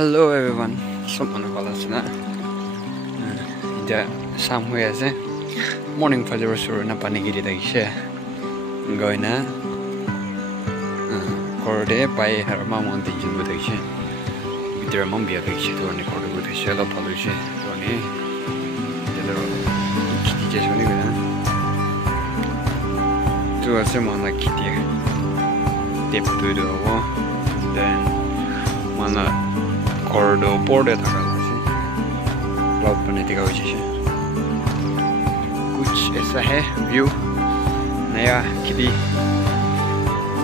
Hello everyone, someone calls na. Somewhere se morning fajar suru na pani giri dagi she. Goina korde pai har ma mon ti jin budai she. Bidra mom biya dagi she to ne korde budai she la palu she. To ne jelo kiti je shoni gona. Tu ase mona kiti. Tep tu do wo. Then mana corridor border था वैसे क्लाउड पर नहीं दिखा हुआ है कुछ ऐसा है व्यू नया किसी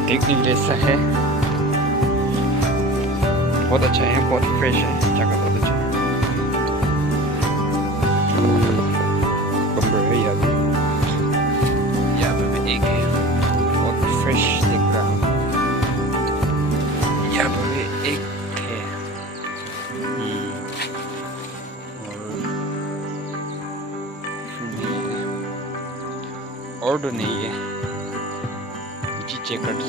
टेक्निक जैसा है बहुत अच्छा है बहुत फ्रेश है जगह बहुत अच्छा है कमरा है यहाँ पे एक है बहुत फ्रेश दिख रहा है यहाँ पे एक और तो नहीं है चेकर्स